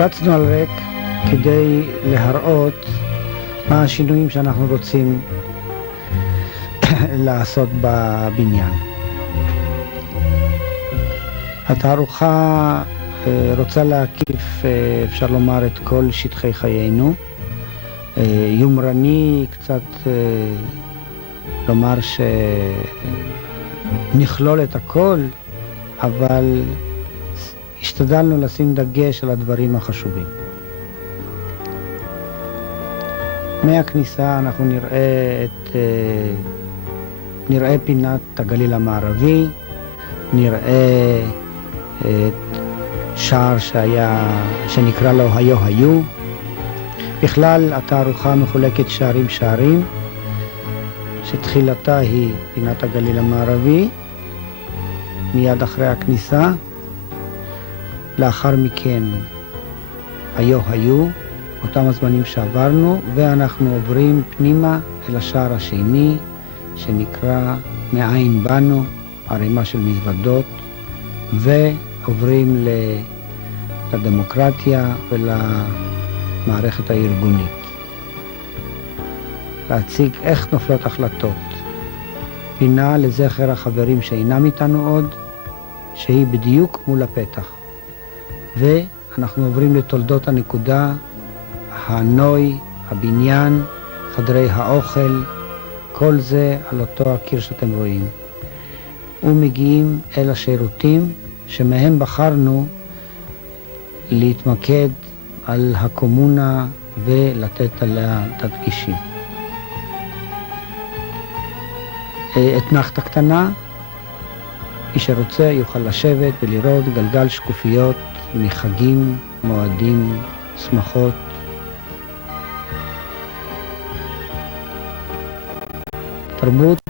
הפצנו על ריק כדי להראות מה השינויים שאנחנו רוצים לעשות בבניין. התערוכה רוצה להקיף, אפשר לומר, את כל שטחי חיינו. יומרני קצת לומר שנכלול את הכל, אבל השתדלנו לשים דגש על הדברים החשובים. מהכניסה אנחנו נראה פינת הגליל המערבי, נראה את שער שנקרא לו היו. בכלל התערוכה מחולקת שערים, שתחילתה היא פינת הגליל המערבי, מיד אחרי הכניסה. לאחר מכן היו, אותם הזמנים שעברנו, ואנחנו עוברים פנימה אל השער השני, שנקרא מאין באנו, ערימה של מזוודות, ועוברים לדמוקרטיה ולמערכת הארגונית. להציג איך נופלות החלטות. פינה לזכר החברים שאינם איתנו עוד, שהיא בדיוק מול הפתח. ואנחנו עוברים לתולדות הנקודה, הנוי, הבניין, חדרי האוכל, כל זה על אותו הקיר שאתם רואים. ומגיעים אל השירותים שמהם בחרנו להתמקד על הקומונה ולתת עליה תדגישים. אתנחתא קטנה, מי שרוצה יוכל לשבת ולראות גלגל שקופיות מחגים, מועדים, שמחות. תרבות